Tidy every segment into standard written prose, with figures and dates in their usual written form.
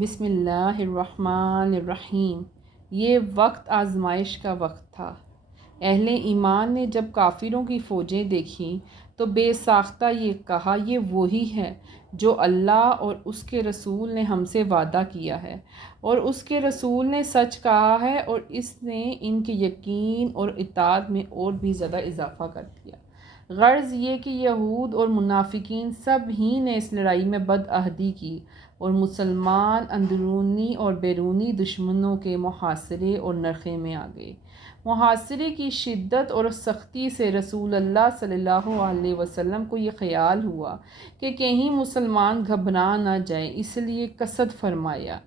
بسم اللہ الرحمن الرحیم۔ یہ وقت آزمائش کا وقت تھا۔ اہل ایمان نے جب کافروں کی فوجیں دیکھیں تو بے ساختہ یہ کہا، یہ وہی ہے جو اللہ اور اس کے رسول نے ہم سے وعدہ کیا ہے، اور اس کے رسول نے سچ کہا ہے، اور اس نے ان کے یقین اور اطاعت میں اور بھی زیادہ اضافہ کر دیا۔ غرض یہ کہ یہود اور منافقین سب ہی نے اس لڑائی میں بدعہدی کی، اور مسلمان اندرونی اور بیرونی دشمنوں کے محاصرے اور نرخے میں آ گئے۔ محاصرے کی شدت اور سختی سے رسول اللہ صلی اللہ علیہ وسلم کو یہ خیال ہوا کہ کہیں مسلمان گھبرا نہ جائیں، اس لیے قصد فرمایا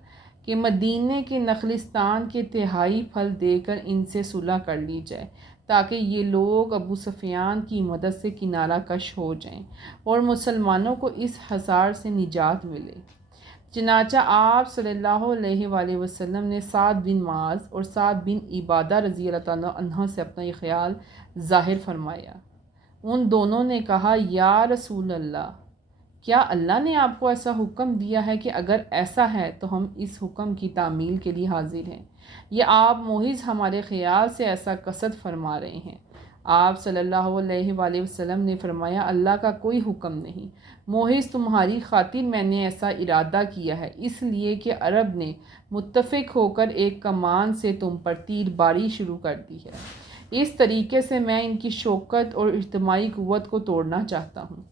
کہ مدینے کے نخلستان کے تہائی پھل دے کر ان سے صلح کر لی جائے، تاکہ یہ لوگ ابو سفیان کی مدد سے کنارہ کش ہو جائیں اور مسلمانوں کو اس حصار سے نجات ملے۔ چنانچہ آپ صلی اللہ علیہ وآلہ وسلم نے سعد بن معاذ اور سعد بن عبادہ رضی اللہ تعالیٰ عنہ سے اپنا یہ خیال ظاہر فرمایا۔ ان دونوں نے کہا، یا رسول اللہ، کیا اللہ نے آپ کو ایسا حکم دیا ہے کہ اگر ایسا ہے تو ہم اس حکم کی تعمیل کے لیے حاضر ہیں، یا آپ محض ہمارے خیال سے ایسا قصد فرما رہے ہیں؟ آپ صلی اللہ علیہ وآلہ وسلم نے فرمایا، اللہ کا کوئی حکم نہیں، محض تمہاری خاطر میں نے ایسا ارادہ کیا ہے، اس لیے کہ عرب نے متفق ہو کر ایک کمان سے تم پر تیر باری شروع کر دی ہے۔ اس طریقے سے میں ان کی شوکت اور اجتماعی قوت کو توڑنا چاہتا ہوں۔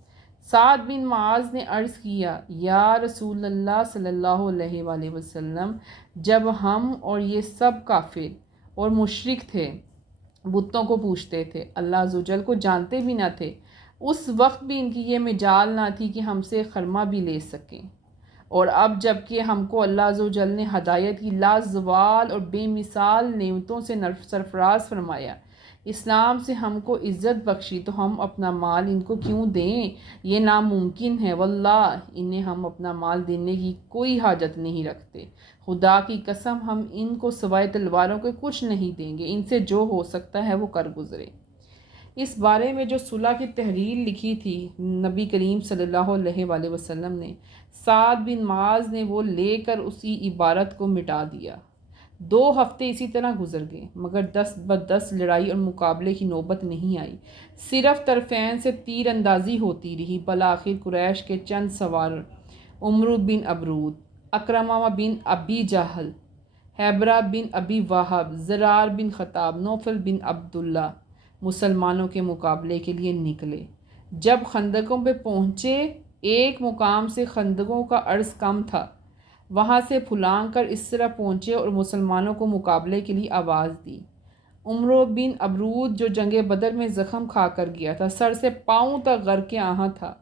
سعد بن معاذ نے عرض کیا، یا رسول اللہ صلی اللہ علیہ وآلہ وسلم، جب ہم اور یہ سب کافر اور مشرک تھے، بتوں کو پوجتے تھے، اللہ عز و جل کو جانتے بھی نہ تھے، اس وقت بھی ان کی یہ مجال نہ تھی کہ ہم سے خرمہ بھی لے سکیں، اور اب جب کہ ہم کو اللہ عز و جل نے ہدایت کی لازوال اور بے مثال نعمتوں سے سرفراز فرمایا، اسلام سے ہم کو عزت بخشی، تو ہم اپنا مال ان کو کیوں دیں؟ یہ ناممکن ہے، واللہ انہیں ہم اپنا مال دینے کی کوئی حاجت نہیں رکھتے، خدا کی قسم ہم ان کو سوائے تلواروں کے کچھ نہیں دیں گے، ان سے جو ہو سکتا ہے وہ کر گزرے۔ اس بارے میں جو صلح کی تحریر لکھی تھی نبی کریم صلی اللہ علیہ وآلہ وسلم نے، سعد بن معاذ نے وہ لے کر اسی عبارت کو مٹا دیا۔ 2 ہفتے اسی طرح گزر گئے، مگر 10 ب10 لڑائی اور مقابلے کی نوبت نہیں آئی، صرف طرفین سے تیر اندازی ہوتی رہی۔ بالآخر قریش کے چند سوار عمرو بن ابرود، اکرمہ بن ابی جہل، حیبرہ بن ابی وہب، زرار بن خطاب، نوفل بن عبداللہ مسلمانوں کے مقابلے کے لیے نکلے۔ جب خندقوں پہ پہنچے، ایک مقام سے خندقوں کا عرض کم تھا، وہاں سے پھلانگ کر اس طرح پہنچے اور مسلمانوں کو مقابلے کے لیے آواز دی۔ عمرو بن ابرود جو جنگ بدر میں زخم کھا کر گیا تھا، سر سے پاؤں تک غرق آہاں تھا،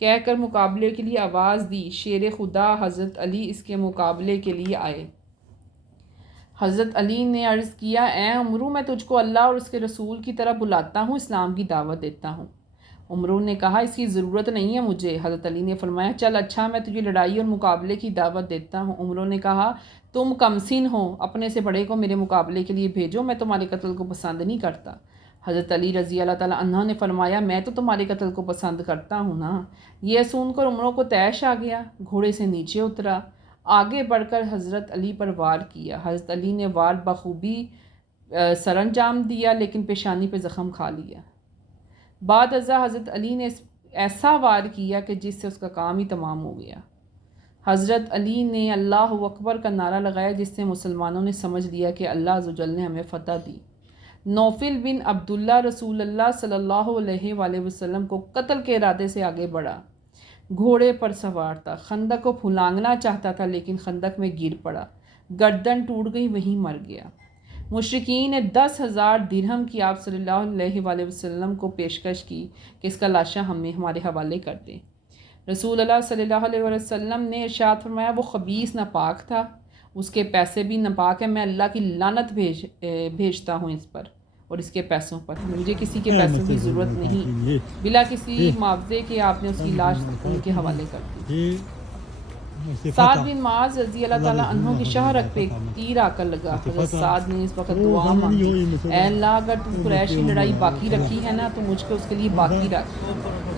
کہہ کر مقابلے کے لیے آواز دی۔ شیر خدا حضرت علی اس کے مقابلے کے لیے آئے۔ حضرت علی نے عرض کیا، اے عمرو، میں تجھ کو اللہ اور اس کے رسول کی طرف بلاتا ہوں، اسلام کی دعوت دیتا ہوں۔ عمرو نے کہا، اس کی ضرورت نہیں ہے مجھے۔ حضرت علی نے فرمایا، چل اچھا، میں تجھے لڑائی اور مقابلے کی دعوت دیتا ہوں۔ عمرو نے کہا، تم کمسن ہو، اپنے سے بڑے کو میرے مقابلے کے لیے بھیجو، میں تمہارے قتل کو پسند نہیں کرتا۔ حضرت علی رضی اللہ تعالیٰ عنہ نے فرمایا، میں تو تمہارے قتل کو پسند کرتا ہوں نا۔ یہ سن کر عمرو کو طیش آ گیا، گھوڑے سے نیچے اترا، آگے بڑھ کر حضرت علی پر وار کیا۔ حضرت علی نے وار بخوبی سر انجام دیا، لیکن پیشانی پہ زخم کھا لیا۔ بعد ازاں حضرت علی نے ایسا وار کیا کہ جس سے اس کا کام ہی تمام ہو گیا۔ حضرت علی نے اللہ اکبر کا نعرہ لگایا، جس سے مسلمانوں نے سمجھ لیا کہ اللہ عز و جل نے ہمیں فتح دی۔ نوفل بن عبداللہ رسول اللہ صلی اللہ علیہ وآلہ وسلم کو قتل کے ارادے سے آگے بڑھا، گھوڑے پر سوار تھا، خندق کو پھلانگنا چاہتا تھا، لیکن خندق میں گر پڑا، گردن ٹوٹ گئی، وہیں مر گیا۔ مشرکین نے 10,000 درہم کی آپ صلی اللہ علیہ وآلہ وسلم کو پیشکش کی کہ اس کا لاشا ہمارے حوالے کر دیں۔ رسول اللہ صلی اللہ علیہ وآلہ وسلم نے ارشاد فرمایا، وہ خبیث ناپاک تھا، اس کے پیسے بھی ناپاک ہیں، میں اللہ کی لعنت بھیجتا ہوں اس پر اور اس کے پیسوں پر، مجھے کسی کے پیسوں کی ضرورت نہیں، بلا کسی معاوضے کے آپ نے اس کی لاش ان کے حوالے کر دی۔ سعد بن معاذ رضی اللہ تعالیٰ عنہ کی شہرت پہ تیر آ کر لگا۔ حضرت سعد نے اس وقت دعا مانگی، اے اللہ اگر تم قریش کی لڑائی باقی رکھی ہے نا تو مجھ کو اس کے لیے باقی رکھ،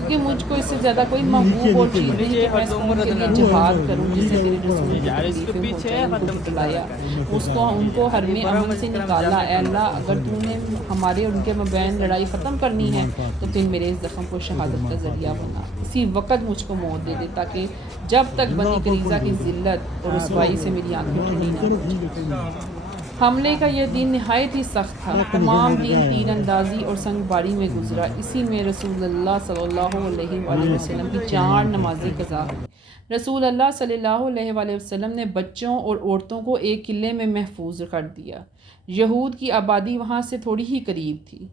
کیونکہ مجھ کو اس سے زیادہ کوئی محبوب اور چیز نہیں کہ میں اس قوم کے لیے جہاد کروں جس سے میرے رسول کی تکلیفیں ہو جائیں۔ ان کو جتلایا، ان کو حرم امن سے نکالا۔ اے اللہ اگر تو نے ہمارے اور ان کے مابین لڑائی ختم کرنی ہے تو پھر میرے اس زخم کو شہادت کا ذریعہ بنا، اسی وقت مجھ کو موت دے دے تاکہ جب تک بنی قریظہ کی ذلت اور رسوائی سے میری آنکھیں ٹھنڈی نہ ہو۔ حملے کا یہ دن نہایت ہی سخت تھا، تمام دن تیر اندازی اور سنگ باری میں گزرا۔ اسی میں رسول اللہ صلی اللہ علیہ وآلہ وسلم کی 4 نمازیں قضا ہوئی۔ رسول اللہ صلی اللہ علیہ وآلہ وسلم نے بچوں اور عورتوں کو ایک قلعے میں محفوظ کر دیا۔ یہود کی آبادی وہاں سے تھوڑی ہی قریب تھی۔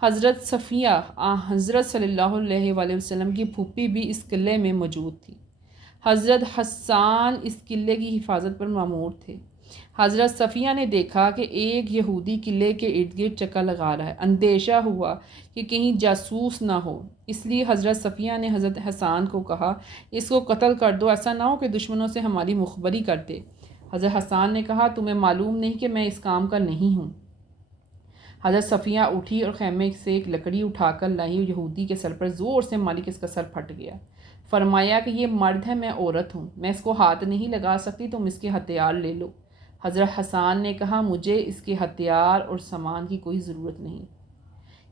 حضرت صفیہ حضرت صلی اللہ علیہ وآلہ وسلم کی پھوپھی بھی اس قلعے میں موجود تھی۔ حضرت حسان اس قلعے کی حفاظت پر مامور تھے۔ حضرت صفیہ نے دیکھا کہ ایک یہودی قلعے کے ارد گرد چکر لگا رہا ہے۔ اندیشہ ہوا کہ کہیں جاسوس نہ ہو، اس لیے حضرت صفیہ نے حضرت حسان کو کہا اس کو قتل کر دو، ایسا نہ ہو کہ دشمنوں سے ہماری مخبری کر دے۔ حضرت حسان نے کہا تمہیں معلوم نہیں کہ میں اس کام کا نہیں ہوں۔ حضرت صفیہ اٹھی اور خیمے سے ایک لکڑی اٹھا کر لائی اور یہودی کے سر پر زور سے ماری کہ اس کا سر پھٹ گیا۔ فرمایا کہ یہ مرد ہے، میں عورت ہوں، میں اس کو ہاتھ نہیں لگا سکتی، تم اس کے ہتھیار لے لو۔ حضرت حسان نے کہا مجھے اس کے ہتھیار اور سامان کی کوئی ضرورت نہیں۔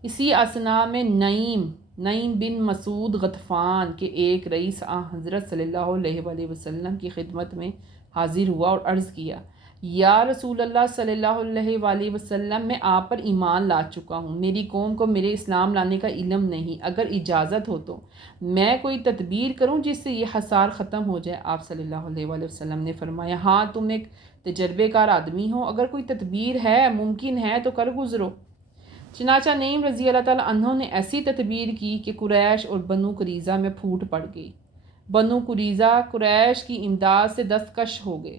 اسی اثنا میں نعیم بن مسعود غطفان کے ایک رئیس حضرت صلی اللہ علیہ وآلہ وسلم کی خدمت میں حاضر ہوا اور عرض کیا یا رسول اللہ صلی اللہ علیہ وآلہ وسلم، میں آپ پر ایمان لا چکا ہوں، میری قوم کو میرے اسلام لانے کا علم نہیں، اگر اجازت ہو تو میں کوئی تدبیر کروں جس سے یہ حصار ختم ہو جائے۔ آپ صلی اللہ علیہ وآلہ وسلم نے فرمایا ہاں تم ایک تجربے کار آدمی ہو، اگر کوئی تدبیر ہے ممکن ہے تو کر گزرو۔ چنانچہ نعیم رضی اللہ تعالیٰ عنہ نے ایسی تدبیر کی کہ قریش اور بنو قریظہ میں پھوٹ پڑ گئی۔ بنو قریظہ قریش کی امداد سے دستکش ہو گئے۔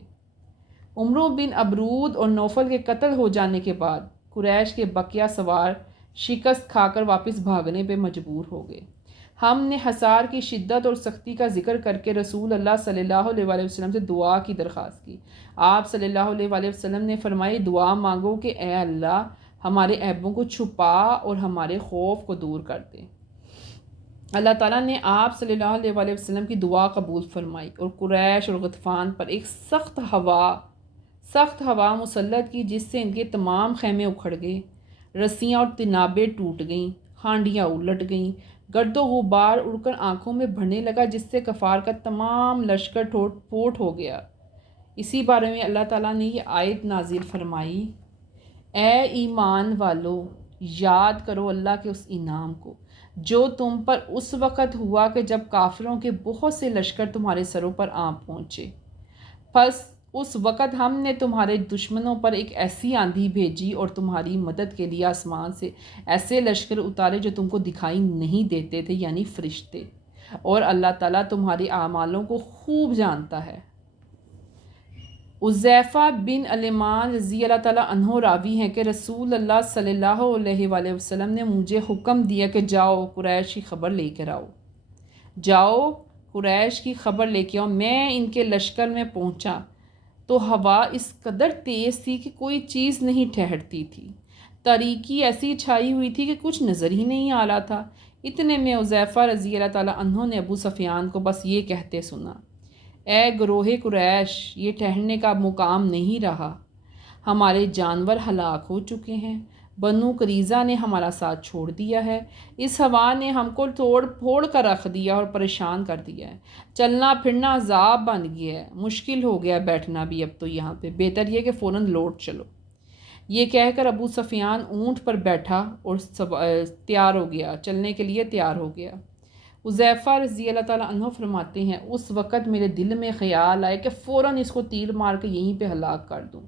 عمرو بن ابرود اور نوفل کے قتل ہو جانے کے بعد قریش کے بقیہ سوار شکست کھا کر واپس بھاگنے پہ مجبور ہو گئے۔ ہم نے حصار کی شدت اور سختی کا ذکر کر کے رسول اللہ صلی اللہ علیہ وآلہ وسلم سے دعا کی درخواست کی۔ آپ صلی اللہ علیہ وآلہ وسلم نے فرمائی دعا مانگو کہ اے اللہ ہمارے عیبوں کو چھپا اور ہمارے خوف کو دور کر دے۔ اللہ تعالیٰ نے آپ صلی اللہ علیہ وآلہ وسلم کی دعا قبول فرمائی اور قریش اور غطفان پر ایک سخت ہوا مسلط کی جس سے ان کے تمام خیمے اکھڑ گئے، رسیاں اور تنابیں ٹوٹ گئیں، ہانڈیاں الٹ گئیں، گرد و غبار اڑ کر آنکھوں میں بھرنے لگا جس سے کفار کا تمام لشکر ٹوٹ پھوٹ ہو گیا۔ اسی بارے میں اللہ تعالیٰ نے یہ آیت نازل فرمائی اے ایمان والو یاد کرو اللہ کے اس انعام کو جو تم پر اس وقت ہوا کہ جب کافروں کے بہت سے لشکر تمہارے سروں پر آ پہنچے، پس اس وقت ہم نے تمہارے دشمنوں پر ایک ایسی آندھی بھیجی اور تمہاری مدد کے لیے آسمان سے ایسے لشکر اتارے جو تم کو دکھائی نہیں دیتے تھے، یعنی فرشتے، اور اللہ تعالیٰ تمہاری اعمالوں کو خوب جانتا ہے۔ حذیفہ بن الیمان رضی اللہ تعالیٰ عنہ راوی ہیں کہ رسول اللہ صلی اللہ علیہ وآلہ وسلم نے مجھے حکم دیا کہ جاؤ قریش کی خبر لے کر آؤ، جاؤ قریش کی خبر لے کے آؤ۔ میں ان کے لشکر میں پہنچا تو ہوا اس قدر تیز تھی کہ کوئی چیز نہیں ٹھہرتی تھی، تاریکی ایسی چھائی ہوئی تھی کہ کچھ نظر ہی نہیں آ رہا تھا۔ اتنے میں حذیفہ رضی اللہ تعالیٰ عنہ نے ابو سفیان کو بس یہ کہتے سنا اے گروہ قریش، یہ ٹھہرنے کا مقام نہیں رہا، ہمارے جانور ہلاک ہو چکے ہیں، بنو قریظہ نے ہمارا ساتھ چھوڑ دیا ہے، اس ہوا نے ہم کو توڑ پھوڑ کر رکھ دیا اور پریشان کر دیا ہے، چلنا پھرنا عذاب بن گیا ہے، مشکل ہو گیا بیٹھنا بھی اب تو یہاں پہ، بہتر یہ کہ فوراً لوٹ چلو۔ یہ کہہ کر ابو سفیان اونٹ پر بیٹھا اور تیار ہو گیا، چلنے کے لیے تیار ہو گیا۔ حذیفہ رضی اللہ تعالیٰ عنہ فرماتے ہیں اس وقت میرے دل میں خیال آئے کہ فوراً اس کو تیر مار کے یہیں پہ ہلاک کر دوں،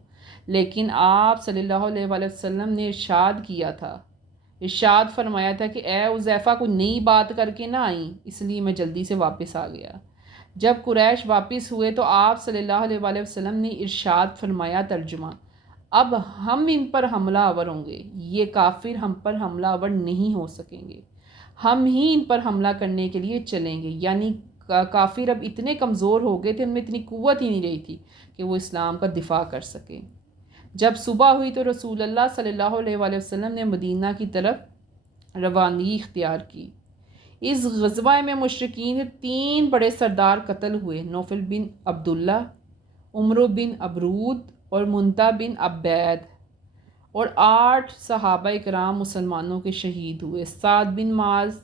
لیکن آپ صلی اللہ علیہ وآلہ وسلم نے ارشاد فرمایا تھا کہ اے حذیفہ کوئی نئی بات کر کے نہ آئیں، اس لیے میں جلدی سے واپس آ گیا۔ جب قریش واپس ہوئے تو آپ صلی اللہ علیہ وآلہ وسلم نے ارشاد فرمایا ترجمہ اب ہم ان پر حملہ آور ہوں گے، یہ کافر ہم پر حملہ آور نہیں ہو سکیں گے، ہم ہی ان پر حملہ کرنے کے لیے چلیں گے، یعنی کافر اب اتنے کمزور ہو گئے تھے، ان میں اتنی قوت ہی نہیں رہی تھی کہ وہ اسلام کا دفاع کر سکیں۔ جب صبح ہوئی تو رسول اللہ صلی اللہ علیہ وآلہ وسلم نے مدینہ کی طرف روانگی اختیار کی۔ اس غزوہ میں مشرکین 3 بڑے سردار قتل ہوئے، نوفل بن عبداللہ، عمرو بن ابرود اور منتہ بن عبید، اور 8 صحابہ اکرام مسلمانوں کے شہید ہوئے، سعد بن معاذ،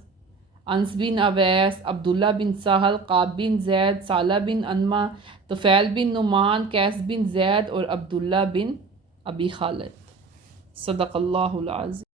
انس بن اویس، عبداللہ بن سہل، قاب بن زید، ثعلبہ بن انما، طفیل بن نعمان، قیس بن زید اور عبداللہ بن ابی خالد۔ صدق اللہ العظیم۔